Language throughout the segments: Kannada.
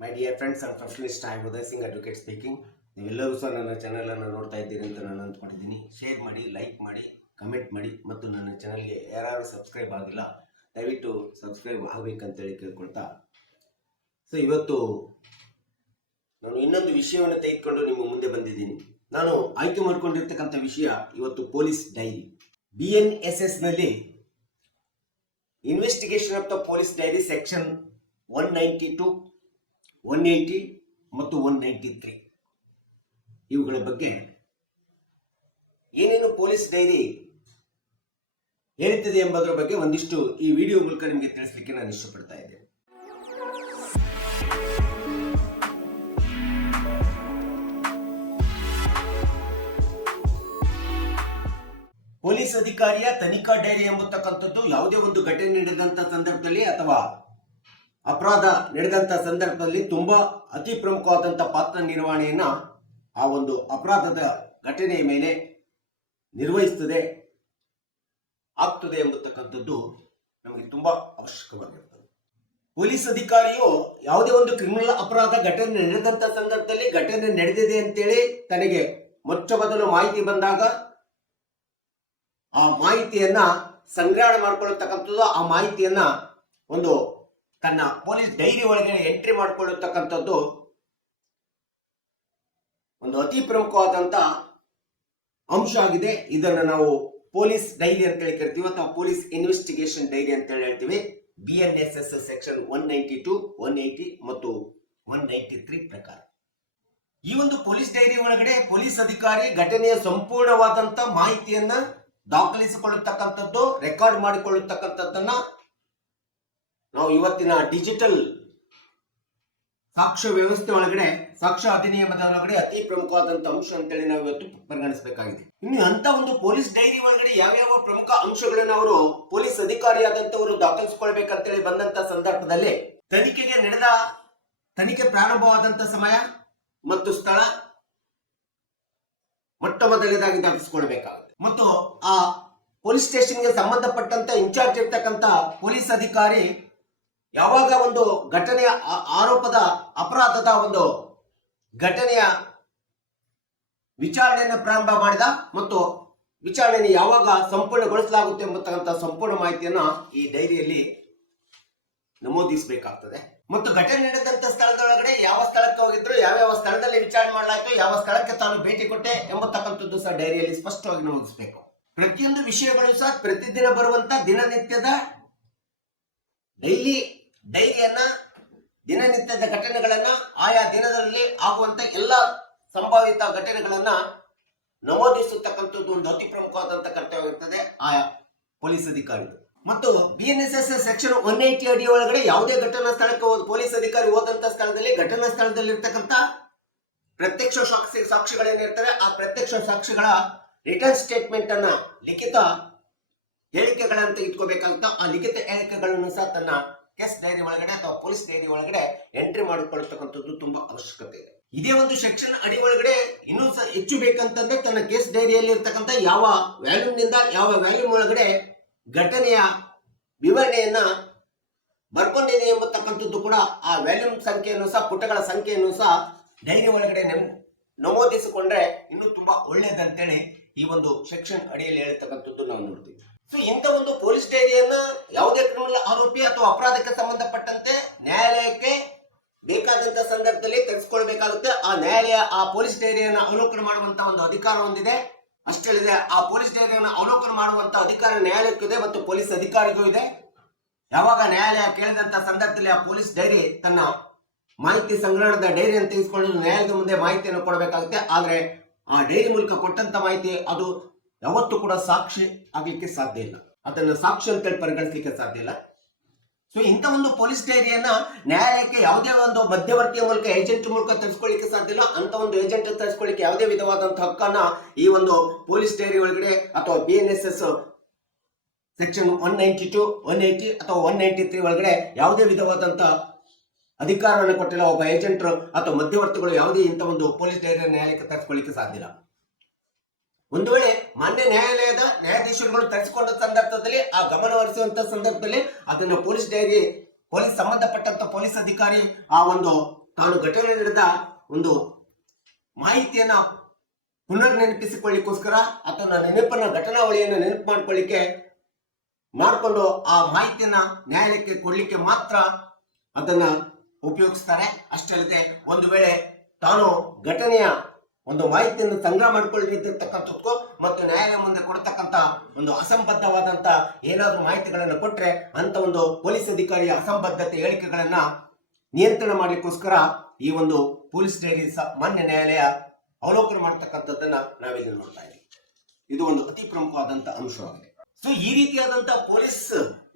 My dear friends and firstly I Uday Singh advocate speaking. ನೀವೆಲ್ಲರೂ ಸಹ ನನ್ನ ಚಾನಲನ್ನು ನೋಡ್ತಾ ಇದ್ದೀರಿ ಅಂತ ನಾನು ಅಂದ್ಕೊಂಡಿದ್ದೀನಿ. ಶೇರ್ ಮಾಡಿ, ಲೈಕ್ ಮಾಡಿ, ಕಮೆಂಟ್ ಮಾಡಿ ಮತ್ತು ನನ್ನ ಚಾನಲ್ಗೆ ಯಾರು ಸಬ್ಸ್ಕ್ರೈಬ್ ಆಗಿಲ್ಲ ದಯವಿಟ್ಟು ಸಬ್ಸ್ಕ್ರೈಬ್ ಆಗಬೇಕಂತೇಳಿ ಕೇಳ್ಕೊಳ್ತಾ, ಸೊ ಇವತ್ತು ನಾನು ಇನ್ನೊಂದು ವಿಷಯವನ್ನು ತೆಗೆದುಕೊಂಡು ನಿಮ್ಮ ಮುಂದೆ ಬಂದಿದ್ದೀನಿ. ನಾನು ಆಯ್ಕೆ ಮಾಡಿಕೊಂಡಿರ್ತಕ್ಕಂಥ ವಿಷಯ ಇವತ್ತು ಪೊಲೀಸ್ ಡೈರಿ. BNSS ನಲ್ಲಿ investigation of the police dairy section 192, 180 ಮತ್ತು 193 ಇವುಗಳ ಬಗ್ಗೆ ಏನೇನು ಪೊಲೀಸ್ ಡೈರಿ ಹೇಳುತ್ತದೆ ಎಂಬುದರ ಬಗ್ಗೆ ಒಂದಿಷ್ಟು ಈ ವಿಡಿಯೋ ಮೂಲಕ ನಿಮಗೆ ತಿಳಿಸಲಿಕ್ಕೆ ನಾನು ಇಷ್ಟಪಡ್ತಾ ಇದ್ದೇನೆ. ಪೊಲೀಸ್ ಅಧಿಕಾರಿಯ ತನಿಖಾ ಡೈರಿ ಎಂಬತಕ್ಕಂಥದ್ದು ಯಾವುದೇ ಒಂದು ಘಟನೆ ನಡೆದಂತ ಸಂದರ್ಭದಲ್ಲಿ ಅಥವಾ ಅಪರಾಧ ನಡೆದಂತ ಸಂದರ್ಭದಲ್ಲಿ ತುಂಬಾ ಅತಿ ಪ್ರಮುಖವಾದಂತಹ ಪಾತ್ರ ನಿರ್ವಹಣೆಯನ್ನ ಆ ಒಂದು ಅಪರಾಧದ ಘಟನೆಯ ಮೇಲೆ ನಿರ್ವಹಿಸುತ್ತದೆ, ಆಗ್ತದೆ ಎಂಬತಕ್ಕಂಥದ್ದು ನಮಗೆ ತುಂಬಾ ಅವಶ್ಯಕವಾಗಿರ್ತದೆ. ಪೊಲೀಸ್ ಅಧಿಕಾರಿಯು ಯಾವುದೇ ಒಂದು ಕ್ರಿಮಿನಲ್ ಅಪರಾಧ ಘಟನೆ ನಡೆದಂತ ಸಂದರ್ಭದಲ್ಲಿ ಘಟನೆ ನಡೆದಿದೆ ಅಂತೇಳಿ ತನಗೆ ಮೊಟ್ಟ ಮೊದಲು ಮಾಹಿತಿ ಬಂದಾಗ ಆ ಮಾಹಿತಿಯನ್ನ ಸಂಗ್ರಹಣೆ ಮಾಡಿಕೊಳ್ಳತಕ್ಕಂಥದ್ದು, ಆ ಮಾಹಿತಿಯನ್ನ ಒಂದು ತನ್ನ ಪೊಲೀಸ್ ಡೈರಿ ಒಳಗೆ ಎಂಟ್ರಿ ಮಾಡಿಕೊಳ್ಳತಕ್ಕಂಥದ್ದು ಒಂದು ಅತಿ ಪ್ರಮುಖವಾದಂತ ಅಂಶ ಆಗಿದೆ. ಇದನ್ನು ನಾವು ಪೊಲೀಸ್ ಡೈರಿ ಅಂತ ಹೇಳಿ ಕರಿತೀವಿ ಅಥವಾ ಪೊಲೀಸ್ ಇನ್ವೆಸ್ಟಿಗೇಷನ್ ಡೈರಿ ಅಂತ ಹೇಳಿ ಹೇಳ್ತೀವಿ. BNSS ಸೆಕ್ಷನ್ 192, 180 ಮತ್ತು 193 ಪ್ರಕಾರ ಈ ಒಂದು ಪೊಲೀಸ್ ಡೈರಿ ಒಳಗಡೆ ಪೊಲೀಸ್ ಅಧಿಕಾರಿ ಘಟನೆಯ ಸಂಪೂರ್ಣವಾದಂತ ಮಾಹಿತಿಯನ್ನ ದಾಖಲಿಸಿಕೊಳ್ಳತಕ್ಕಂಥದ್ದು, ರೆಕಾರ್ಡ್ ಮಾಡಿಕೊಳ್ಳತಕ್ಕಂಥದ್ದನ್ನ ನಾವು ಇವತ್ತಿನ ಡಿಜಿಟಲ್ ಸಾಕ್ಷ್ಯ ವ್ಯವಸ್ಥೆ ಒಳಗಡೆ, ಸಾಕ್ಷ್ಯ ಅಧಿನಿಯಮದ ಒಳಗಡೆ ಅತಿ ಪ್ರಮುಖವಾದಂತ ಅಂಶ ಅಂತೇಳಿ ನಾವು ಇವತ್ತು ಪರಿಗಣಿಸಬೇಕಾಗಿದೆ. ಇನ್ನು ಅಂತ ಒಂದು ಪೊಲೀಸ್ ಡೈರಿ ಒಳಗಡೆ ಯಾವ್ಯಾವ ಪ್ರಮುಖ ಅಂಶಗಳನ್ನು ಅವರು ಪೊಲೀಸ್ ಅಧಿಕಾರಿಯಾದಂತವರು ದಾಖಲಿಸಿಕೊಳ್ಬೇಕಂತೇಳಿ ಬಂದಂತ ಸಂದರ್ಭದಲ್ಲಿ ತನಿಖೆ ಪ್ರಾರಂಭವಾದಂತ ಸಮಯ ಮತ್ತು ಸ್ಥಳ ಮೊಟ್ಟ ಮೊದಲನೇದಾಗಿ ದಾಖಲಿಸಿಕೊಳ್ಬೇಕಾಗುತ್ತೆ. ಮತ್ತು ಆ ಪೊಲೀಸ್ ಸ್ಟೇಷನ್ಗೆ ಸಂಬಂಧಪಟ್ಟಂತ ಇನ್ಚಾರ್ಜ್ ಇರ್ತಕ್ಕಂಥ ಪೊಲೀಸ್ ಅಧಿಕಾರಿ ಯಾವಾಗ ಒಂದು ಘಟನೆಯ ಆರೋಪದ ಅಪರಾಧದ ಒಂದು ಘಟನೆಯ ವಿಚಾರಣೆಯನ್ನು ಪ್ರಾರಂಭ ಮಾಡಿದ ಮತ್ತು ವಿಚಾರಣೆಯನ್ನು ಯಾವಾಗ ಸಂಪೂರ್ಣಗೊಳಿಸಲಾಗುತ್ತೆ ಎಂಬತಕ್ಕಂಥ ಸಂಪೂರ್ಣ ಮಾಹಿತಿಯನ್ನು ಈ ಡೈರಿಯಲ್ಲಿ ನಮೂದಿಸಬೇಕಾಗ್ತದೆ. ಮತ್ತು ಘಟನೆ ನಡೆದಂತ ಸ್ಥಳದೊಳಗಡೆ ಯಾವ ಸ್ಥಳಕ್ಕೆ ಹೋಗಿದ್ರು, ಯಾವ್ಯಾವ ಸ್ಥಳದಲ್ಲಿ ವಿಚಾರಣೆ ಮಾಡಲಾಯಿತು, ಯಾವ ಸ್ಥಳಕ್ಕೆ ತಾನು ಭೇಟಿ ಕೊಟ್ಟೆ ಎಂಬತಕ್ಕಂಥದ್ದು ಸಹ ಡೈರಿಯಲ್ಲಿ ಸ್ಪಷ್ಟವಾಗಿ ನಮೂದಿಸಬೇಕು. ಪ್ರತಿಯೊಂದು ವಿಷಯಗಳು ಸಹ ಪ್ರತಿದಿನ ಬರುವಂತ ದಿನನಿತ್ಯದ ಡೈರಿಯನ್ನ ದಿನನಿತ್ಯದ ಘಟನೆಗಳನ್ನ, ಆಯಾ ದಿನದಲ್ಲಿ ಆಗುವಂತ ಎಲ್ಲ ಸಂಭಾವಿತ ಘಟನೆಗಳನ್ನ ನಮೂದಿಸತಕ್ಕಂಥದ್ದು ಒಂದು ಅತಿ ಪ್ರಮುಖವಾದಂತ ಕರ್ತವ್ಯ ಇರ್ತದೆ ಆಯಾ ಪೊಲೀಸ್ ಅಧಿಕಾರಿ. ಮತ್ತು BNSS ಸೆಕ್ಷನ್ 180 ಅಡಿ ಒಳಗಡೆ ಯಾವುದೇ ಘಟನಾ ಸ್ಥಳಕ್ಕೆ ಪೊಲೀಸ್ ಅಧಿಕಾರಿ ಹೋದಂತ ಸ್ಥಳದಲ್ಲಿ ಘಟನಾ ಸ್ಥಳದಲ್ಲಿ ಇರ್ತಕ್ಕಂಥ ಪ್ರತ್ಯಕ್ಷ ಸಾಕ್ಷಿಗಳೇನಿರ್ತವೆ ಆ ಪ್ರತ್ಯಕ್ಷ ಸಾಕ್ಷಿಗಳ ರಿಟರ್ನ್ ಸ್ಟೇಟ್ಮೆಂಟ್ ಅನ್ನ, ಲಿಖಿತ ಹೇಳಿಕೆಗಳಂತ ಇಟ್ಕೋಬೇಕಾಗುತ್ತ. ಆ ಲಿಖಿತ ಹೇಳಿಕೆಗಳನ್ನು ಸಹ ತನ್ನ ಕೇಸ್ ಡೈರಿ ಒಳಗಡೆ ಅಥವಾ ಪೊಲೀಸ್ ಡೈರಿ ಒಳಗಡೆ ಎಂಟ್ರಿ ಮಾಡಿಕೊಳ್ಳತಕ್ಕಂಥದ್ದು ತುಂಬಾ ಅವಶ್ಯಕತೆ ಇದೆ. ಇದೇ ಒಂದು ಸೆಕ್ಷನ್ ಅಡಿ ಒಳಗಡೆ ಇನ್ನೂ ಸಹ ಹೆಚ್ಚು ಬೇಕಂತಂದ್ರೆ ತನ್ನ ಕೇಸ್ ಡೈರಿಯಲ್ಲಿ ಇರ್ತಕ್ಕಂಥ ಯಾವ ವ್ಯಾಲ್ಯೂಮ್ ನಿಂದ ಯಾವ ವ್ಯಾಲ್ಯೂಮ್ ಒಳಗಡೆ ಘಟನೆಯ ವಿವರಣೆಯನ್ನ ಬರ್ಕೊಂಡಿದೆ ಎಂಬತಕ್ಕಂಥದ್ದು ಕೂಡ ಆ ವ್ಯಾಲ್ಯೂಮ್ ಸಂಖ್ಯೆಯನ್ನು ಸಹ, ಪುಟಗಳ ಸಂಖ್ಯೆಯನ್ನು ಸಹ ಡೈರಿ ಒಳಗಡೆ ನಮೂದಿಸಿಕೊಂಡ್ರೆ ಇನ್ನೂ ತುಂಬಾ ಒಳ್ಳೇದಂತೇಳಿ ಈ ಒಂದು ಸೆಕ್ಷನ್ ಅಡಿಯಲ್ಲಿ ಹೇಳ್ತಕ್ಕಂಥದ್ದು ನಾವು ನೋಡ್ತೀವಿ. ಸೊ ಇಂಥ ಒಂದು ಪೊಲೀಸ್ ಡೈರಿಯನ್ನ ಯಾವುದೇ ಕ್ರಿಮಿನಲ್ ಆರೋಪಿ ಅಥವಾ ಅಪರಾಧಕ್ಕೆ ಸಂಬಂಧಪಟ್ಟಂತೆ ನ್ಯಾಯಾಲಯಕ್ಕೆ ಬೇಕಾದಂತ ಸಂದರ್ಭದಲ್ಲಿ ತೆಗೆದುಕೊಳ್ಬೇಕಾಗುತ್ತೆ. ಆ ನ್ಯಾಯಾಲಯ ಆ ಪೊಲೀಸ್ ಡೈರಿಯನ್ನ ಅವಲೋಕನ ಮಾಡುವಂತ ಒಂದು ಅಧಿಕಾರ ಹೊಂದಿದೆ. ಅಷ್ಟೇ ಅಲ್ಲದೆ ಆ ಪೊಲೀಸ್ ಡೈರಿಯನ್ನು ಅವಲೋಕನ ಮಾಡುವಂತ ಅಧಿಕಾರ ನ್ಯಾಯಾಲಯಕ್ಕೂ ಇದೆ ಮತ್ತು ಪೊಲೀಸ್ ಅಧಿಕಾರಿಗೂ ಇದೆ. ಯಾವಾಗ ನ್ಯಾಯಾಲಯ ಕೇಳಿದಂತ ಸಂದರ್ಭದಲ್ಲಿ ಆ ಪೊಲೀಸ್ ಡೈರಿ ತನ್ನ ಮಾಹಿತಿ ಸಂಗ್ರಹಣದ ಡೈರಿಯನ್ನು ತೆಗೆದುಕೊಂಡು ನ್ಯಾಯಾಲಯದ ಮುಂದೆ ಮಾಹಿತಿಯನ್ನು ಕೊಡಬೇಕಾಗುತ್ತೆ. ಆದ್ರೆ ಆ ಡೈರಿ ಮೂಲಕ ಕೊಟ್ಟಂತ ಮಾಹಿತಿ ಅದು ಯಾವತ್ತೂ ಕೂಡ ಸಾಕ್ಷಿ ಆಗ್ಲಿಕ್ಕೆ ಸಾಧ್ಯ ಇಲ್ಲ, ಅದನ್ನ ಸಾಕ್ಷಿ ಅಂತೇಳಿ ಪರಿಗಣಿಸಲಿಕ್ಕೆ ಸಾಧ್ಯ ಇಲ್ಲ. ಸೊ ಇಂಥ ಒಂದು ಪೊಲೀಸ್ ಡೈರಿಯನ್ನ ನ್ಯಾಯಾಲಯಕ್ಕೆ ಯಾವುದೇ ಒಂದು ಮಧ್ಯವರ್ತಿಯ ಮೂಲಕ, ಏಜೆಂಟ್ ಮೂಲಕ ತೆಗೆದುಕೊಳ್ಳಿಕ್ಕೆ ಸಾಧ್ಯ ಇಲ್ಲ. ಅಂತ ಒಂದು ಏಜೆಂಟ್ ತೆಗೆದುಕೊಳ್ಳಿಕ್ಕೆ ಯಾವುದೇ ವಿಧವಾದಂತಹ ಹಕ್ಕನ್ನ ಈ ಒಂದು ಪೊಲೀಸ್ ಡೈರಿ ಒಳಗಡೆ ಅಥವಾ BNSS ಸೆಕ್ಷನ್ 192, 180 ಅಥವಾ 193 ಒಳಗಡೆ ಯಾವುದೇ ವಿಧವಾದಂತ ಅಧಿಕಾರವನ್ನು ಕೊಟ್ಟಿಲ್ಲ. ಒಬ್ಬ ಏಜೆಂಟ್ ಅಥವಾ ಮಧ್ಯವರ್ತಿಗಳು ಯಾವುದೇ ಇಂಥ ಒಂದು ಪೊಲೀಸ್ ಡೈರಿಯನ್ನು ನ್ಯಾಯಾಲಯಕ್ಕೆ ತರಿಸಿಕೊಳ್ಳಿಕ್ಕೆ ಸಾಧ್ಯ ಇಲ್ಲ. ಒಂದು ವೇಳೆ ಮಾನ್ಯ ನ್ಯಾಯಾಲಯದ ನ್ಯಾಯಾಧೀಶರುಗಳು ತರಿಸಿಕೊಂಡ ಸಂದರ್ಭದಲ್ಲಿ ಆ ಗಮನ ಹರಿಸುವಂತ ಸಂದರ್ಭದಲ್ಲಿ ಅದನ್ನು ಪೊಲೀಸ್ ಡೈರಿ, ಪೊಲೀಸ್ ಸಂಬಂಧಪಟ್ಟಂತ ಪೊಲೀಸ್ ಅಧಿಕಾರಿ ಆ ಒಂದು ತಾನು ಘಟನೆ ನಡೆದ ಒಂದು ಮಾಹಿತಿಯನ್ನ ಪುನರ್ ನೆನಪಿಸಿಕೊಳ್ಳಿಕ್ಕೋಸ್ಕರ ಅಥವಾ ನೆನಪನ್ನ ಘಟನಾವಳಿಯನ್ನು ನೆನಪು ಮಾಡಿಕೊಂಡು ಆ ಮಾಹಿತಿಯನ್ನ ನ್ಯಾಯಾಲಯಕ್ಕೆ ಕೊಡ್ಲಿಕ್ಕೆ ಮಾತ್ರ ಅದನ್ನ ಉಪಯೋಗಿಸ್ತಾರೆ. ಅಷ್ಟೇ ಅಲ್ಲದೆ ಒಂದು ವೇಳೆ ತಾನು ಘಟನೆಯ ಒಂದು ಮಾಹಿತಿಯನ್ನು ಸಂಗ್ರಹ ಮಾಡಿಕೊಳ್ಳಿರ್ತಕ್ಕಂಥದ್ದು ಮತ್ತು ನ್ಯಾಯಾಲಯ ಮುಂದೆ ಕೊಡತಕ್ಕಂತ ಒಂದು ಅಸಂಬದ್ಧವಾದಂತ ಏನಾದರೂ ಮಾಹಿತಿಗಳನ್ನು ಕೊಟ್ರೆ ಅಂತ ಒಂದು ಪೊಲೀಸ್ ಅಧಿಕಾರಿಯ ಅಸಂಬದ್ಧತೆ ಹೇಳಿಕೆಗಳನ್ನ ನಿಯಂತ್ರಣ ಮಾಡ್ಲಿಕ್ಕೋಸ್ಕರ ಈ ಒಂದು ಪೊಲೀಸ್ ಡೈರಿ ಮಾನ್ಯ ನ್ಯಾಯಾಲಯ ಅವಲೋಕನ ಮಾಡತಕ್ಕಂಥದ್ದನ್ನ ನಾವಿಲ್ಲಿ ನೋಡ್ತಾ ಇದ್ದೀವಿ. ಇದು ಒಂದು ಅತಿ ಪ್ರಮುಖವಾದಂತ ಅಂಶವಾಗಿದೆ. ಸೊ ಈ ರೀತಿಯಾದಂತಹ ಪೊಲೀಸ್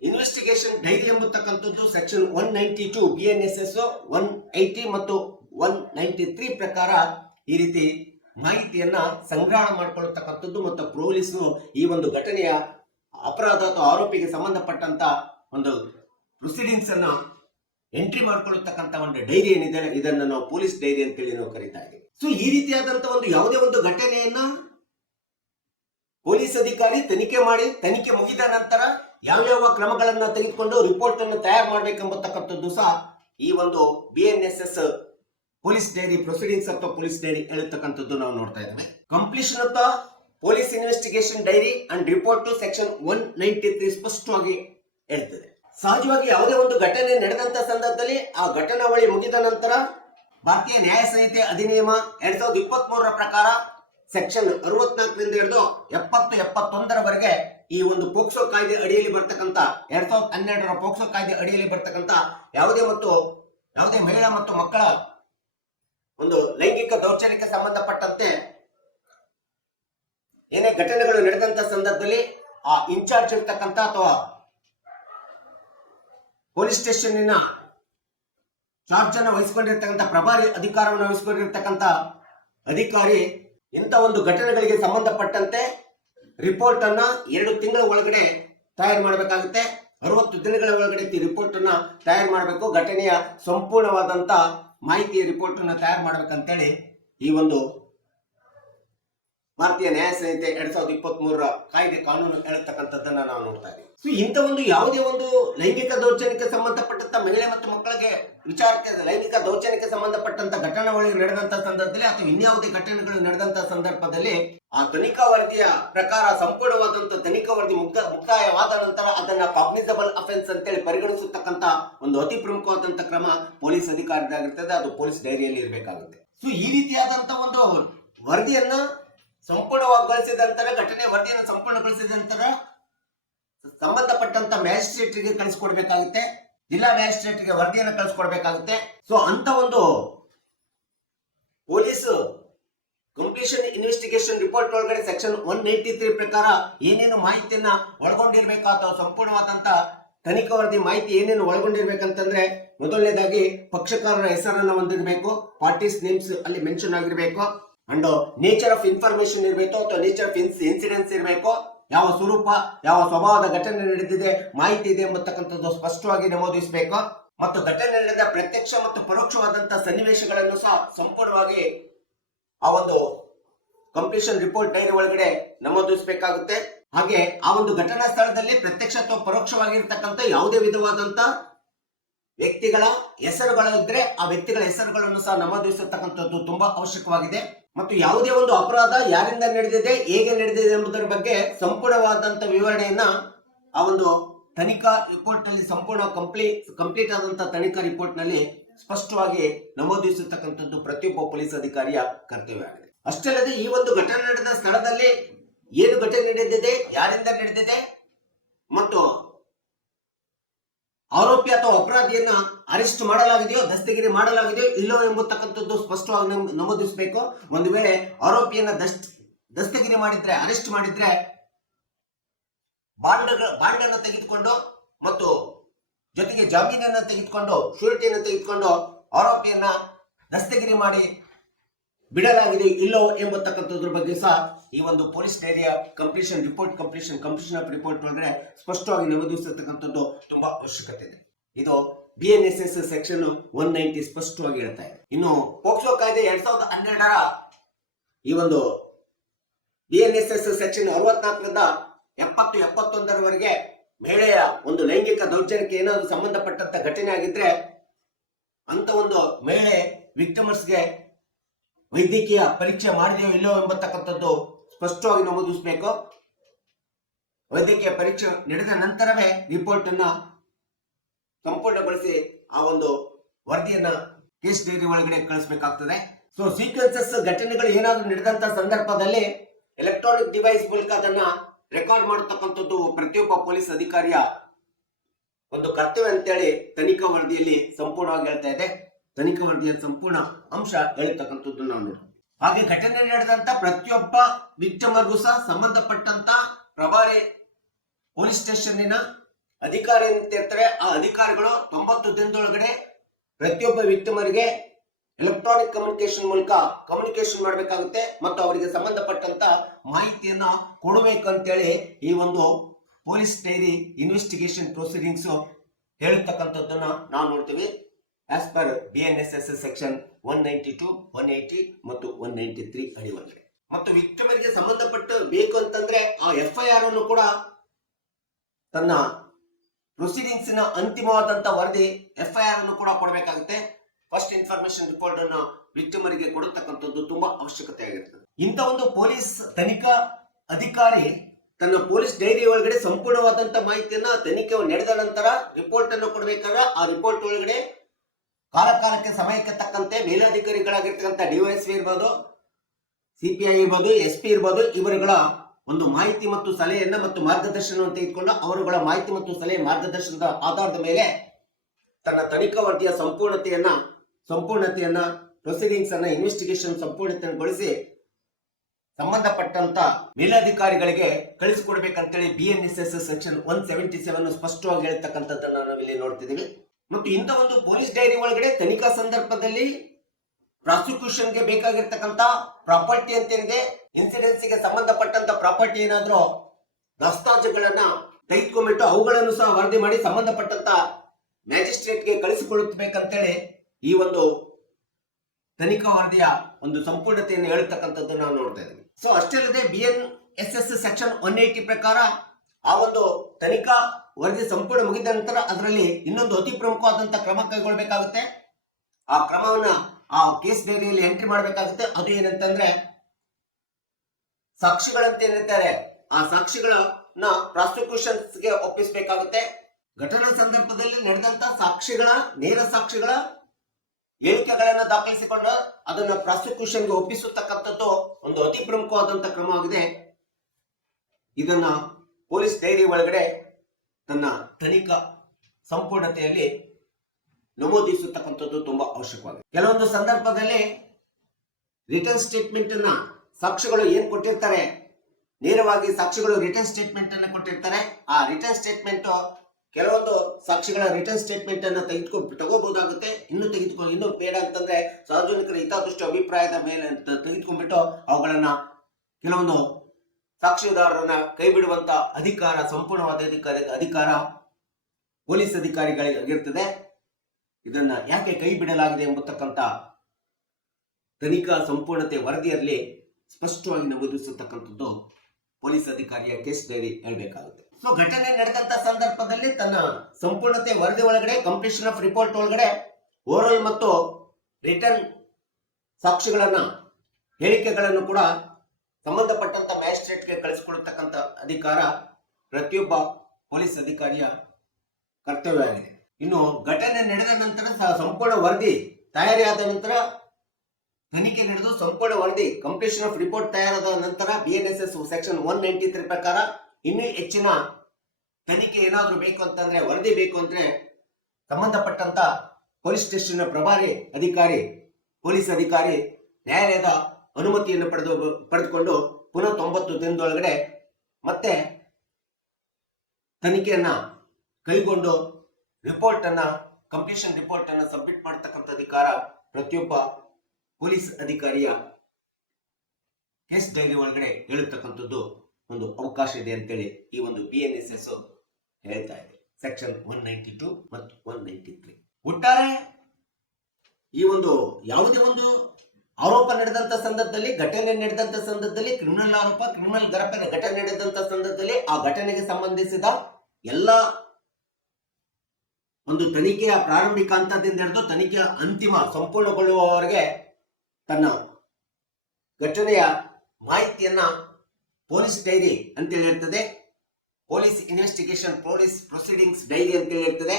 ಇನ್ವೆಸ್ಟಿಗೇಷನ್ ಡೈರಿ ಎಂಬತಕ್ಕಂಥದ್ದು ಸೆಕ್ಷನ್ 192 BNSS 180 ಮತ್ತು 193 ಪ್ರಕಾರ ಈ ರೀತಿ ಮಾಹಿತಿಯನ್ನ ಸಂಗ್ರಹಣ ಮಾಡಿಕೊಳ್ಳತಕ್ಕಂಥದ್ದು ಮತ್ತು ಪೊಲೀಸರು ಈ ಒಂದು ಘಟನೆಯ ಅಪರಾಧ ಅಥವಾ ಆರೋಪಿಗೆ ಸಂಬಂಧಪಟ್ಟಂತ ಒಂದು ಪ್ರೊಸೀಡಿಂಗ್ಸ್ ಅನ್ನ ಎಂಟ್ರಿ ಮಾಡ್ಕೊಳ್ಳತಕ್ಕಂತ ಒಂದು ಡೈರಿ ಏನಿದೆ ಇದನ್ನು ನಾವು ಪೊಲೀಸ್ ಡೈರಿ ಅಂತೇಳಿ ನಾವು ಕರೀತಾ ಇದ್ದೀವಿ. ಸೊ ಈ ರೀತಿಯಾದಂತ ಒಂದು ಯಾವುದೇ ಒಂದು ಘಟನೆಯನ್ನ ಪೊಲೀಸ್ ಅಧಿಕಾರಿ ತನಿಖೆ ಮುಗಿದ ನಂತರ ಯಾವ್ಯಾವ ಕ್ರಮಗಳನ್ನ ತೆಗೆದುಕೊಂಡು ರಿಪೋರ್ಟ್ ಅನ್ನು ತಯಾರು ಮಾಡಬೇಕೆಂಬತಕ್ಕಂಥದ್ದು ಸಹ ಈ ಒಂದು BNSS ಪೊಲೀಸ್ ಡೈರಿ ಪ್ರೊಸೀಡಿಂಗ್ಸ್ ಅಥವಾ ಪೊಲೀಸ್ ಡೈರಿ ಹೇಳತಕ್ಕಂಥದ್ದು ನಾವು ನೋಡ್ತಾ ಇದ್ದೇವೆ. Completion of the police investigation diary and report to section 193 ಸ್ಪಷ್ಟವಾಗಿ ಹೇಳ್ತದೆ. ಸಹಜವಾಗಿ ಯಾವುದೇ ಒಂದು ಘಟನೆ ನಡೆದಂತ ಸಂದರ್ಭದಲ್ಲಿ ಆ ಘಟನಾವಳಿ ಮುಗಿದ ನಂತರ ಭಾರತೀಯ ನ್ಯಾಯ ಸಂಹಿತೆ ಅಧಿನಿಯಮ 2023 ಪ್ರಕಾರ ಸೆಕ್ಷನ್ 64ರಿಂದ ಹಿಡಿದು 70-71 ಈ ಒಂದು ಪೋಕ್ಸೋ ಕಾಯ್ದೆ ಅಡಿಯಲ್ಲಿ ಬರ್ತಕ್ಕಂಥ 2012 ಪೋಕ್ಸೋ ಕಾಯ್ದೆ ಅಡಿಯಲ್ಲಿ ಬರ್ತಕ್ಕಂಥ ಯಾವುದೇ ಮಹಿಳಾ ಮತ್ತು ಮಕ್ಕಳ ಒಂದು ಲೈಂಗಿಕ ದೌರ್ಜನ್ಯಕ್ಕೆ ಸಂಬಂಧಪಟ್ಟಂತೆ ಏನೇ ಘಟನೆಗಳು ನಡೆದಂತ ಸಂದರ್ಭದಲ್ಲಿ ಆ ಇನ್ಚಾರ್ಜ್ ಇರ್ತಕ್ಕಂಥ ಅಥವಾ ಪೊಲೀಸ್ ಸ್ಟೇಷನ್ ಚಾರ್ಜ್ ಅನ್ನು ವಹಿಸಿಕೊಂಡಿರ್ತಕ್ಕಂಥ ಪ್ರಭಾರಿ ಅಧಿಕಾರವನ್ನು ವಹಿಸಿಕೊಂಡಿರ್ತಕ್ಕಂಥ ಅಧಿಕಾರಿ ಇಂಥ ಒಂದು ಘಟನೆಗಳಿಗೆ ಸಂಬಂಧಪಟ್ಟಂತೆ ರಿಪೋರ್ಟ್ ಅನ್ನ 2 ತಿಂಗಳ ಒಳಗಡೆ ತಯಾರು ಮಾಡಬೇಕಾಗುತ್ತೆ. 60 ದಿನಗಳ ಒಳಗಡೆ ರಿಪೋರ್ಟ್ ಅನ್ನ ತಯಾರು ಮಾಡಬೇಕು. ಘಟನೆಯ ಸಂಪೂರ್ಣವಾದಂತ ಮಾಹಿತಿ ರಿಪೋರ್ಟ್ ಅನ್ನ ತಯಾರು ಮಾಡ್ಬೇಕಂತೇಳಿ ಈ ಒಂದು ಭಾರತೀಯ ನ್ಯಾಯ ಸಂಹಿತೆ 2023 ಕಾಯ್ದೆ ಕಾನೂನು ಹೇಳತಕ್ಕಂಥದ್ದನ್ನ ನಾವು ನೋಡ್ತಾ ಇದ್ದೀವಿ. ಸೊ ಇಂಥ ಒಂದು ಯಾವುದೇ ಒಂದು ಲೈಂಗಿಕ ದೌರ್ಜನ್ಯಕ್ಕೆ ಸಂಬಂಧಪಟ್ಟಂತ ಮಹಿಳೆ ಮತ್ತು ಮಕ್ಕಳಿಗೆ ವಿಚಾರಕ್ಕೆ ಲೈಂಗಿಕ ದೌರ್ಜನ್ಯಕ್ಕೆ ಸಂಬಂಧಪಟ್ಟಂತ ಘಟನೆಗಳು ನಡೆದಂತ ಸಂದರ್ಭದಲ್ಲಿ ಅಥವಾ ಇನ್ಯಾವುದೇ ಘಟನೆಗಳು ನಡೆದಂತ ಸಂದರ್ಭದಲ್ಲಿ ಆ ತನಿಖಾ ವರದಿಯ ಪ್ರಕಾರ ಸಂಪೂರ್ಣವಾದಂತ ತನಿಖಾ ವರದಿ ಮುಕ್ತಾಯವಾದ ನಂತರ ಅದನ್ನ ಕಾಗ್ನಿಸಬಲ್ ಅಫೆನ್ಸ್ ಅಂತೇಳಿ ಪರಿಗಣಿಸತಕ್ಕಂತ ಒಂದು ಅತಿ ಪ್ರಮುಖವಾದಂತ ಕ್ರಮ ಪೊಲೀಸ್ ಅಧಿಕಾರಿಯಾಗಿರ್ತದೆ. ಅದು ಪೊಲೀಸ್ ಡೈರಿಯಲ್ಲಿ ಇರಬೇಕಾಗುತ್ತೆ. ಸೊ ಈ ರೀತಿಯಾದಂತ ಒಂದು ವರದಿಯನ್ನ ಸಂಪೂರ್ಣಗೊಳಿಸಿದ ನಂತರ ಘಟನೆ ವರದಿಯನ್ನು ಸಂಪೂರ್ಣಗೊಳಿಸಿದ ನಂತರ ಸಂಬಂಧಪಟ್ಟಂತ ಮ್ಯಾಜಿಸ್ಟ್ರೇಟ್ಗೆ ಕಳಿಸ್ಕೊಡ್ಬೇಕಾಗುತ್ತೆ. ಜಿಲ್ಲಾ ಮ್ಯಾಜಿಸ್ಟ್ರೇಟ್ಗೆ ವರದಿಯನ್ನು ಕಳಿಸ್ಕೊಡ್ಬೇಕಾಗುತ್ತೆ. ಸೊ ಅಂತ ಒಂದು ಪೊಲೀಸ್ ಕಂಪ್ಲೀಷನ್ ಇನ್ವೆಸ್ಟಿಗೇಷನ್ ರಿಪೋರ್ಟ್ ಒಳಗಡೆ ಸೆಕ್ಷನ್ 193 ಪ್ರಕಾರ ಏನೇನು ಮಾಹಿತಿಯನ್ನ ಒಳಗೊಂಡಿರ್ಬೇಕು ಅಥವಾ ಸಂಪೂರ್ಣವಾದಂತ ತನಿಖಾ ವರದಿ ಮಾಹಿತಿ ಏನೇನು ಒಳಗೊಂಡಿರ್ಬೇಕಂತಂದ್ರೆ ಮೊದಲನೇದಾಗಿ ಪಕ್ಷಕಾರರ ಹೆಸರನ್ನ ಹೊಂದಿರಬೇಕು. ಪಾರ್ಟೀಸ್ ನೇಮ್ಸ್ ಅಲ್ಲಿ ಮೆನ್ಷನ್ ಆಗಿರ್ಬೇಕು. ಅಂಡ್ ನೇಚರ್ ಆಫ್ ಇನ್ಫಾರ್ಮೇಶನ್ ಇರಬೇಕು ಅಥವಾ ನೇಚರ್ ಆಫ್ ಇನ್ಸಿಡೆನ್ಸ್ ಇರಬೇಕು. ಯಾವ ಸ್ವರೂಪ ಯಾವ ಸ್ವಭಾವದ ಘಟನೆ ನಡೆದಿದೆ ಮಾಹಿತಿ ಇದೆ ಎಂಬತಕ್ಕಂಥದ್ದು ಸ್ಪಷ್ಟವಾಗಿ ನಮೂದಿಸಬೇಕು. ಮತ್ತು ಘಟನೆ ನಡೆದ ಪ್ರತ್ಯಕ್ಷ ಮತ್ತು ಪರೋಕ್ಷವಾದಂತಹ ಸನ್ನಿವೇಶಗಳನ್ನು ಸಹ ಸಂಪೂರ್ಣವಾಗಿ ಆ ಒಂದು ಕಂಪ್ಲೀಷನ್ ರಿಪೋರ್ಟ್ ಡೈರಿ ಒಳಗಡೆ ನಮೂದಿಸಬೇಕಾಗುತ್ತೆ. ಹಾಗೆ ಆ ಒಂದು ಘಟನಾ ಸ್ಥಳದಲ್ಲಿ ಪ್ರತ್ಯಕ್ಷ ಅಥವಾ ಪರೋಕ್ಷವಾಗಿರ್ತಕ್ಕಂಥ ಯಾವುದೇ ವಿಧವಾದಂತ ವ್ಯಕ್ತಿಗಳ ಹೆಸರುಗಳಿದ್ರೆ ಆ ವ್ಯಕ್ತಿಗಳ ಹೆಸರುಗಳನ್ನು ಸಹ ನಮೂದಿಸತಕ್ಕಂಥದ್ದು ತುಂಬಾ ಅವಶ್ಯಕವಾಗಿದೆ. ಮತ್ತು ಯಾವುದೇ ಒಂದು ಅಪರಾಧ ಯಾರಿಂದ ನಡೆದಿದೆ ಹೇಗೆ ನಡೆದಿದೆ ಎಂಬುದರ ಬಗ್ಗೆ ಸಂಪೂರ್ಣವಾದಂತ ವಿವರಣೆಯನ್ನ ಆ ಒಂದು ತನಿಖಾ ರಿಪೋರ್ಟ್ ನಲ್ಲಿ ಸಂಪೂರ್ಣ ಕಂಪ್ಲೀಟ್ ಆದಂತ ತನಿಖಾ ರಿಪೋರ್ಟ್ ನಲ್ಲಿ ಸ್ಪಷ್ಟವಾಗಿ ನಮೂದಿಸತಕ್ಕಂಥದ್ದು ಪ್ರತಿಯೊಬ್ಬ ಪೊಲೀಸ್ ಅಧಿಕಾರಿಯ ಕರ್ತವ್ಯ ಆಗಿದೆ. ಅಷ್ಟೇ ಅಲ್ಲದೆ ಈ ಒಂದು ಘಟನೆ ನಡೆದ ಸ್ಥಳದಲ್ಲಿ ಏನು ಘಟನೆ ನಡೆದಿದೆ ಯಾರಿಂದ ನಡೆದಿದೆ ಮತ್ತು ಆರೋಪಿ ಅಥವಾ ಅಪರಾಧಿಯನ್ನ ಅರೆಸ್ಟ್ ಮಾಡಲಾಗಿದೆಯೋ ದಸ್ತಗಿರಿ ಮಾಡಲಾಗಿದೆಯೋ ಇಲ್ಲೋ ಎಂಬತಕ್ಕಂಥದ್ದು ಸ್ಪಷ್ಟವಾಗಿ ನಮೂದಿಸಬೇಕು. ಒಂದು ವೇಳೆ ಆರೋಪಿಯನ್ನ ದಸ್ತಗಿರಿ ಮಾಡಿದ್ರೆ ಅರೆಸ್ಟ್ ಮಾಡಿದ್ರೆ ಬಾಂಡ್ ಅನ್ನು ತೆಗೆದುಕೊಂಡು ಮತ್ತು ಜೊತೆಗೆ ಜಾಮೀನನ್ನ ತೆಗೆದುಕೊಂಡು ಶ್ಯೂರಿಟಿಯನ್ನು ತೆಗೆದುಕೊಂಡು ಆರೋಪಿಯನ್ನ ದಸ್ತಗಿರಿ ಮಾಡಿ ಬಿಡಲಾಗಿದೆ ಇಲ್ಲೋ ಎಂಬತಕ್ಕಂಥದ್ರ ಬಗ್ಗೆ ಸಹ ಈ ಒಂದು ಪೊಲೀಸ್ ಡೈರಿಯ ಕಂಪ್ಲೀಷನ್ ಆಫ್ ರಿಪೋರ್ಟ್ ಒಳಗಡೆ ಸ್ಪಷ್ಟವಾಗಿ ನಮೂದಿಸತಕ್ಕಂಥದ್ದು ತುಂಬಾ ಅವಶ್ಯಕತೆ ಇದೆ. ಇದು BNSS ಸೆಕ್ಷನ್ 190 ಸ್ಪಷ್ಟವಾಗಿ ಹೇಳ್ತಾ ಇದೆ. ಇನ್ನು ಪೋಕ್ಸೋ ಕಾಯ್ದೆ 2012 ಈ ಒಂದು BNSS ಸೆಕ್ಷನ್ 64ರಿಂದ 70-71 ಮಹಿಳೆಯ ಒಂದು ಲೈಂಗಿಕ ದೌರ್ಜನ್ಯಕ್ಕೆ ಏನಾದರೂ ಸಂಬಂಧಪಟ್ಟಂತ ಘಟನೆ ಆಗಿದ್ರೆ ಅಂತ ಒಂದು ಮಹಿಳೆ ವಿಕ್ಟಿಮರ್ಸ್ಗೆ ವೈದ್ಯಕೀಯ ಪರೀಕ್ಷೆ ಮಾಡಿದೆಯೋ ಇಲ್ಲೋ ಎಂಬತಕ್ಕಂಥದ್ದು ಸ್ಪಷ್ಟವಾಗಿ ನಮೂದಿಸಬೇಕು. ವೈದ್ಯಕೀಯ ಪರೀಕ್ಷೆ ನಡೆದ ನಂತರವೇ ರಿಪೋರ್ಟ್ ಅನ್ನ ಸಂಪೂರ್ಣಗೊಳಿಸಿ ಆ ಒಂದು ವರದಿಯನ್ನ ಕೇಸ್ ಡೈರಿ ಒಳಗಡೆ ಕಳಿಸಬೇಕಾಗ್ತದೆ. ಸೊ ಸೀಕ್ವೆನ್ಸಸ್ ಘಟನೆಗಳು ಏನಾದ್ರೂ ನಡೆದಂತ ಸಂದರ್ಭದಲ್ಲಿ ಎಲೆಕ್ಟ್ರಾನಿಕ್ ಡಿವೈಸ್ ಮೂಲಕ ಅದನ್ನ ರೆಕಾರ್ಡ್ ಮಾಡತಕ್ಕಂಥದ್ದು ಪ್ರತಿಯೊಬ್ಬ ಪೊಲೀಸ್ ಅಧಿಕಾರಿಯ ಒಂದು ಕರ್ತವ್ಯ ಅಂತೇಳಿ ತನಿಖಾ ವರದಿಯಲ್ಲಿ ಸಂಪೂರ್ಣವಾಗಿ ಹೇಳ್ತಾ ಇದೆ. ತನಿಖಾ ವರದಿಯ ಸಂಪೂರ್ಣ ಅಂಶ ಹೇಳಿರ್ತಕ್ಕಂಥದ್ದು ನಾವು ನೋಡಿ. ಹಾಗೆ ಘಟನೆ ನಡೆದಂತ ಪ್ರತಿಯೊಬ್ಬ ವಿಕ್ಟಿಮರ್ಗೂ ಸಹ ಸಂಬಂಧಪಟ್ಟಂತ ಪ್ರಭಾರಿ ಪೊಲೀಸ್ ಸ್ಟೇಷನ್ನಿನ ಅಧಿಕಾರಿ ಅಂತ ಇರ್ತಾರೆ. ಆ ಅಧಿಕಾರಿಗಳು 90 ದಿನದೊಳಗಡೆ ಪ್ರತಿಯೊಬ್ಬ ವಿಕ್ಟಿಮರ್ಗೆ ಎಲೆಕ್ಟ್ರಾನಿಕ್ ಕಮ್ಯುನಿಕೇಶನ್ ಮೂಲಕ ಕಮ್ಯುನಿಕೇಶನ್ ಮಾಡಬೇಕಾಗುತ್ತೆ ಮತ್ತು ಅವರಿಗೆ ಸಂಬಂಧಪಟ್ಟಂತ ಮಾಹಿತಿಯನ್ನ ಕೊಡಬೇಕಂತೇಳಿ ಈ ಒಂದು ಪೊಲೀಸ್ ಡೈರಿ ಇನ್ವೆಸ್ಟಿಗೇಷನ್ ಪ್ರೊಸೀಡಿಂಗ್ಸ್ ಹೇಳತಕ್ಕಂಥದ್ದನ್ನ ನಾವು ನೋಡ್ತೀವಿ. ಆಸ್ ಪರ್ BNSS ಸೆಕ್ಷನ್ 192, 180 ಮತ್ತು 193 ಅಡಿ ಒಳಗಡೆ. ಮತ್ತು ವಿಕ್ಟಿಮರ್ಗೆ ಸಂಬಂಧಪಟ್ಟ ಬೇಕು ಅಂತಂದ್ರೆ ಆ FIR ಅನ್ನು ಕೂಡ ತನ್ನ ಪ್ರೊಸೀಡಿಂಗ್ಸ್ ನ ಅಂತಿಮವಾದಂತ ವರದಿ FIR ಅನ್ನು ಕೂಡ ಕೊಡಬೇಕಾಗುತ್ತೆ. ಫಸ್ಟ್ ಇನ್ಫಾರ್ಮೇಶನ್ ರಿಪೋರ್ಟ್ ಅನ್ನು ವಿಕ್ಟಿಮರ್ಗೆ ಕೊಡತಕ್ಕಂಥದ್ದು ತುಂಬಾ ಅವಶ್ಯಕತೆ ಆಗಿರ್ತದೆ. ಇಂಥ ಒಂದು ಪೊಲೀಸ್ ತನಿಖಾ ಅಧಿಕಾರಿ ತನ್ನ ಪೊಲೀಸ್ ಡೈರಿ ಒಳಗಡೆ ಸಂಪೂರ್ಣವಾದಂತ ಮಾಹಿತಿಯನ್ನ ತನಿಖೆ ನಡೆದ ನಂತರ ರಿಪೋರ್ಟ್ ಅನ್ನು ಕೊಡಬೇಕಾದ್ರೆ ಆ ರಿಪೋರ್ಟ್ ಒಳಗಡೆ ಕಾಲಕ್ಕೆ ಸಮಯಕ್ಕೆ ತಕ್ಕಂತೆ ಮೇಲಧಿಕಾರಿಗಳಾಗಿರ್ತಕ್ಕಂಥ DYSP ಇರ್ಬೋದು, CPI ಇರ್ಬೋದು, SP ಇರ್ಬೋದು, ಇವರುಗಳ ಒಂದು ಮಾಹಿತಿ ಮತ್ತು ಸಲಹೆಯನ್ನ ಮತ್ತು ಮಾರ್ಗದರ್ಶನವನ್ನು ತೆಗೆದುಕೊಂಡು ಅವರುಗಳ ಮಾಹಿತಿ ಮತ್ತು ಸಲಹೆ ಮಾರ್ಗದರ್ಶನದ ಆಧಾರದ ಮೇಲೆ ತನ್ನ ತನಿಖಾ ವರದಿಯ ಸಂಪೂರ್ಣತೆಯನ್ನ ಪ್ರೊಸೀಡಿಂಗ್ಸ್ ಅನ್ನ ಇನ್ವೆಸ್ಟಿಗೇಷನ್ ಸಂಪೂರ್ಣತೆಗೊಳಿಸಿ ಸಂಬಂಧಪಟ್ಟಂತ ಮೇಲಧಿಕಾರಿಗಳಿಗೆ ಕಳಿಸಿಕೊಡ್ಬೇಕಂತೇಳಿ BNSS ಸೆಕ್ಷನ್ 177 ಸ್ಪಷ್ಟವಾಗಿ ಹೇಳ್ತಕ್ಕಂಥದ್ದನ್ನ ನಾವಿಲ್ಲಿ ನೋಡ್ತಿದ್ದೀವಿ. ಮತ್ತು ಇಂಥ ಒಂದು ಪೊಲೀಸ್ ಡೈರಿ ಒಳಗಡೆ ತನಿಖಾ ಸಂದರ್ಭದಲ್ಲಿ ಪ್ರಾಸಿಕ್ಯೂಷನ್ಗೆ ಬೇಕಾಗಿರ್ತಕ್ಕಂಥ ಪ್ರಾಪರ್ಟಿ ಅಂತ ಏನಿದೆ, ಇನ್ಸಿಡೆನ್ಸ್ಗೆ ಸಂಬಂಧಪಟ್ಟಂತ ಪ್ರಾಪರ್ಟಿ ಏನಾದ್ರೂ ದಸ್ತಾವೇಜುಗಳನ್ನ ತೆಗೆದುಕೊಂಡ್ಬಿಟ್ಟು ಅವುಗಳನ್ನು ಸಹ ವರದಿ ಮಾಡಿ ಸಂಬಂಧಪಟ್ಟಂತ ಮ್ಯಾಜಿಸ್ಟ್ರೇಟ್ಗೆ ಕಳಿಸಿಕೊಳ್ಳಬೇಕಂತೇಳಿ ಈ ಒಂದು ತನಿಖಾ ವರದಿಯ ಒಂದು ಸಂಪೂರ್ಣತೆಯನ್ನು ಹೇಳ್ತಕ್ಕಂಥದ್ದು ನಾವು ನೋಡ್ತಾ ಇದ್ದೀವಿ. ಸೊ ಅಷ್ಟೇ ಅಲ್ಲದೆ BNSS ಸೆಕ್ಷನ್ 180 ಪ್ರಕಾರ ಆ ಒಂದು ತನಿಖಾ ವರದಿ ಸಂಪೂರ್ಣ ಮುಗಿದ ನಂತರ ಅದರಲ್ಲಿ ಇನ್ನೊಂದು ಅತಿ ಪ್ರಮುಖವಾದಂತ ಕ್ರಮ ಕೈಗೊಳ್ಳಬೇಕಾಗುತ್ತೆ. ಆ ಕ್ರಮವನ್ನ ಆ ಕೇಸ್ ಡೈರಿಯಲ್ಲಿ ಎಂಟ್ರಿ ಮಾಡಬೇಕಾಗುತ್ತೆ. ಅದು ಏನಂತಂದ್ರೆ ಸಾಕ್ಷಿಗಳಂತ ಏನಿರ್ತಾರೆ ಆ ಸಾಕ್ಷಿಗಳನ್ನ ಪ್ರಾಸಿಕ್ಯೂಷನ್ಸ್ಗೆ ಒಪ್ಪಿಸಬೇಕಾಗುತ್ತೆ. ಘಟನಾ ಸಂದರ್ಭದಲ್ಲಿ ನಡೆದಂತ ನೇರ ಸಾಕ್ಷಿಗಳ ಹೇಳಿಕೆಗಳನ್ನ ದಾಖಲಿಸಿಕೊಂಡು ಅದನ್ನ ಪ್ರಾಸಿಕ್ಯೂಷನ್ಗೆ ಒಪ್ಪಿಸತಕ್ಕಂಥದ್ದು ಒಂದು ಅತಿ ಪ್ರಮುಖವಾದಂತ ಕ್ರಮವಾಗಿದೆ. ಇದನ್ನ ಪೊಲೀಸ್ ಡೈರಿ ಒಳಗಡೆ ತನ್ನ ತನಿಖಾ ಸಂಪೂರ್ಣತೆಯಲ್ಲಿ ನಮೂದಿಸತಕ್ಕಂಥದ್ದು ತುಂಬಾ ಅವಶ್ಯಕವಾಗಿದೆ. ಕೆಲವೊಂದು ಸಂದರ್ಭದಲ್ಲಿ ರಿಟರ್ನ್ ಸ್ಟೇಟ್ಮೆಂಟ್ ಅನ್ನ ಸಾಕ್ಷಿಗಳು ಏನ್ ಕೊಟ್ಟಿರ್ತಾರೆ, ನೇರವಾಗಿ ಸಾಕ್ಷಿಗಳು ರಿಟರ್ನ್ ಸ್ಟೇಟ್ಮೆಂಟ್ ಅನ್ನ ಕೊಟ್ಟಿರ್ತಾರೆ. ಆ ರಿಟರ್ನ್ ಸ್ಟೇಟ್ಮೆಂಟ್ ಕೆಲವೊಂದು ಸಾಕ್ಷಿಗಳ ರಿಟರ್ನ್ ಸ್ಟೇಟ್ಮೆಂಟ್ ಅನ್ನ ತಗೋಬಹುದಾಗುತ್ತೆ. ಇನ್ನು ಬೇಡ ಅಂತಂದ್ರೆ ಸಾರ್ವಜನಿಕರ ಹಿತದೃಷ್ಟಿ ಅಭಿಪ್ರಾಯದ ಮೇಲೆ ತೆಗೆದುಕೊಂಡ್ಬಿಟ್ಟು ಅವುಗಳನ್ನ ಕೆಲವೊಂದು ಸಾಕ್ಷಿದಾರರನ್ನ ಕೈ ಬಿಡುವಂತ ಅಧಿಕಾರ, ಸಂಪೂರ್ಣವಾದ ಅಧಿಕಾರ ಪೊಲೀಸ್ ಅಧಿಕಾರಿಗಳಿಗಿರ್ತದೆ. ಇದನ್ನ ಯಾಕೆ ಕೈ ಬಿಡಲಾಗಿದೆ ಎಂಬತಕ್ಕಂತ ತನಿಖಾ ಸಂಪೂರ್ಣತೆ ವರದಿಯಲ್ಲಿ ಸ್ಪಷ್ಟವಾಗಿ ನಮೂದಿಸತಕ್ಕಂಥದ್ದು ಪೊಲೀಸ್ ಅಧಿಕಾರಿಯ ಕೇಸ್ ಡೈರಿ ಹೇಳ್ಬೇಕಾಗುತ್ತೆ. ಸೊ ಘಟನೆ ನಡೆದಂತ ಸಂದರ್ಭದಲ್ಲಿ ತನ್ನ ಸಂಪೂರ್ಣತೆ ವರದಿ ಒಳಗಡೆ ಕಂಪ್ಲೀಷನ್ ಆಫ್ ರಿಪೋರ್ಟ್ ಒಳಗಡೆ ಓರಲ್ ಮತ್ತು ರಿಟರ್ನ್ ಸಾಕ್ಷಿಗಳನ್ನ ಹೇಳಿಕೆಗಳನ್ನು ಕೂಡ ಸಂಬಂಧಪಟ್ಟಂತ ಮ್ಯಾಜಿಸ್ಟ್ರೇಟ್ಗೆ ಕಳಿಸಿಕೊಡತಕ್ಕಂತ ಅಧಿಕಾರ ಪ್ರತಿಯೊಬ್ಬ ಪೊಲೀಸ್ ಅಧಿಕಾರಿಯ ಕರ್ತವ್ಯವಾಗಿದೆ. ಇನ್ನು ಘಟನೆ ನಡೆದ ನಂತರ ಸಂಪೂರ್ಣ ವರದಿ ತಯಾರಿಯಾದ ನಂತರ ತನಿಖೆ ನಡೆದು ಸಂಪೂರ್ಣ ವರದಿ ಕಂಪ್ಲೀಷನ್ ಆಫ್ ರಿಪೋರ್ಟ್ ತಯಾರಾದ ನಂತರ BNSS ಸೆಕ್ಷನ್ 193 ಪ್ರಕಾರ ಇನ್ನೂ ಹೆಚ್ಚಿನ ತನಿಖೆ ಏನಾದ್ರೂ ಬೇಕು ಅಂತಂದ್ರೆ, ವರದಿ ಬೇಕು ಅಂದ್ರೆ ಸಂಬಂಧಪಟ್ಟಂತ ಪೊಲೀಸ್ ಸ್ಟೇಷನ್ ಪ್ರಭಾರಿ ಅಧಿಕಾರಿ, ಪೊಲೀಸ್ ಅಧಿಕಾರಿ ನ್ಯಾಯಾಲಯದ ಅನುಮತಿಯನ್ನು ಪಡೆದುಕೊಂಡು ಪುನಃ 90 ದಿನದೊಳಗಡೆ ಮತ್ತೆ ತನಿಖೆಯನ್ನ ಕೈಗೊಂಡು ಕಂಪ್ಲೀಷನ್ ರಿಪೋರ್ಟ್ ಅನ್ನ ಸಬ್ಮಿಟ್ ಮಾಡತಕ್ಕಂಥ ಅಧಿಕಾರ ಪ್ರತಿಯೊಬ್ಬ ಪೊಲೀಸ್ ಅಧಿಕಾರಿಯ ಕೇಸ್ ಡೈರಿ ಒಳಗಡೆ ಹೇಳತಕ್ಕಂಥದ್ದು ಒಂದು ಅವಕಾಶ ಇದೆ ಅಂತೇಳಿ ಈ ಒಂದು BNSS ಹೇಳ್ತಾ ಇದೆ. ಸೆಕ್ಷನ್ 192 ಮತ್ತು 193. ಒಟ್ಟಾರೆ ಈ ಒಂದು ಯಾವುದೇ ಒಂದು ಆರೋಪ ನಡೆದಂತ ಸಂದರ್ಭದಲ್ಲಿ, ಘಟನೆ ನಡೆದಂತ ಸಂದರ್ಭದಲ್ಲಿ, ಕ್ರಿಮಿನಲ್ ಆರೋಪ, ಕ್ರಿಮಿನಲ್ ಘಟನೆ ನಡೆದಂತ ಸಂದರ್ಭದಲ್ಲಿ ಆ ಘಟನೆಗೆ ಸಂಬಂಧಿಸಿದ ಎಲ್ಲ ಒಂದು ತನಿಖೆಯ ಪ್ರಾರಂಭಿಕ ಹಂತದಿಂದ ಹಿಡಿದು ತನಿಖೆಯ ಅಂತಿಮ ಸಂಪೂರ್ಣಗೊಳ್ಳುವವರೆಗೆ ತನ್ನ ಘಟನೆಯ ಮಾಹಿತಿಯನ್ನ ಪೊಲೀಸ್ ಡೈರಿ ಅಂತೇಳಿ ಇರ್ತದೆ, police investigation police proceedings dairy ಅಂತೇಳಿ ಇರ್ತದೆ.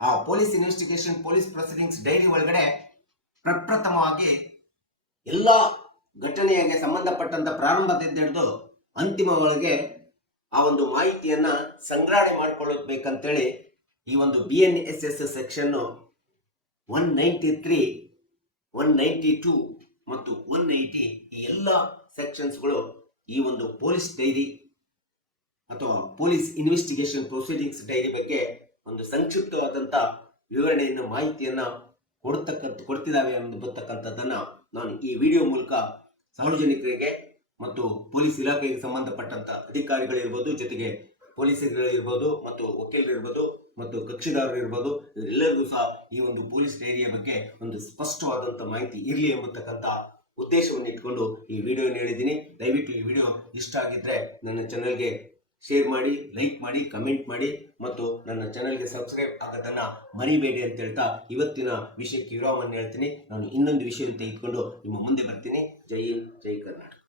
ಆ police investigation police proceedings dairy ಒಳಗಡೆ ಪ್ರಪ್ರಥಮವಾಗಿ ಎಲ್ಲ ಘಟನೆಗೆ ಸಂಬಂಧಪಟ್ಟಂತ ಪ್ರಾರಂಭದಿಂದ ಹಿಡಿದು ಅಂತಿಮವರೆಗೆ ಆ ಒಂದು ಮಾಹಿತಿಯನ್ನ ಸಂಗ್ರಹಣೆ ಮಾಡಿಕೊಳ್ಳಬೇಕಂತೇಳಿ ಈ ಒಂದು BNSS ಸೆಕ್ಷನ್ 193, 192 ಮತ್ತು 180 ಈ ಎಲ್ಲ ಸೆಕ್ಷನ್ಸ್ಗಳು ಈ ಒಂದು ಪೊಲೀಸ್ ಡೈರಿ ಅಥವಾ ಪೊಲೀಸ್ ಇನ್ವೆಸ್ಟಿಗೇಷನ್ ಪ್ರೊಸೀಡಿಂಗ್ಸ್ ಡೈರಿ ಬಗ್ಗೆ ಒಂದು ಸಂಕ್ಷಿಪ್ತವಾದಂತ ವಿವರಣೆಯನ್ನು ಮಾಹಿತಿಯನ್ನ ಕೊಡ್ತಿದ್ದಾವೆ ಅನ್ನತಕ್ಕಂಥದ್ದನ್ನ ನಾನು ಈ ವಿಡಿಯೋ ಮೂಲಕ ಸಾರ್ವಜನಿಕರಿಗೆ ಮತ್ತು ಪೊಲೀಸ್ ಇಲಾಖೆಗೆ ಸಂಬಂಧಪಟ್ಟಂತ ಅಧಿಕಾರಿಗಳಿರ್ಬೋದು, ಜೊತೆಗೆ ಪೊಲೀಸರಿರ್ಬೋದು ಮತ್ತು ವಕೀಲರಿರ್ಬೋದು ಮತ್ತು ಕಕ್ಷಿದಾರರು ಇರ್ಬೋದು, ಎಲ್ಲರಿಗೂ ಸಹ ಈ ಒಂದು ಪೊಲೀಸ್ ಡೈರಿಯ ಬಗ್ಗೆ ಒಂದು ಸ್ಪಷ್ಟವಾದಂತ ಮಾಹಿತಿ ಇರಲಿ ಎಂಬತಕ್ಕಂತ ಉದ್ದೇಶವನ್ನು ಇಟ್ಕೊಂಡು ಈ ವಿಡಿಯೋ ಹೇಳಿದ್ದೀನಿ. ದಯವಿಟ್ಟು ಈ ವಿಡಿಯೋ ಇಷ್ಟ ಆಗಿದ್ರೆ ನನ್ನ ಚಾನೆಲ್ಗೆ ಶೇರ್ ಮಾಡಿ, ಲೈಕ್ ಮಾಡಿ, ಕಮೆಂಟ್ ಮಾಡಿ ಮತ್ತು ನನ್ನ ಚಾನೆಲ್ಗೆ ಸಬ್ಸ್ಕ್ರೈಬ್ ಆಗೋದನ್ನ ಮರಿಬೇಡಿ ಅಂತ ಹೇಳ್ತಾ ಇವತ್ತಿನ ವಿಷಯಕ್ಕೆ ವಿರಾಮವನ್ನು ಹೇಳ್ತೀನಿ. ನಾನು ಇನ್ನೊಂದು ವಿಷಯ ತೆಗೆದುಕೊಂಡು ನಿಮ್ಮ ಮುಂದೆ ಬರ್ತೀನಿ. ಜೈ ಹಿಂದ್, ಜೈ ಕರ್ನಾಟಕ.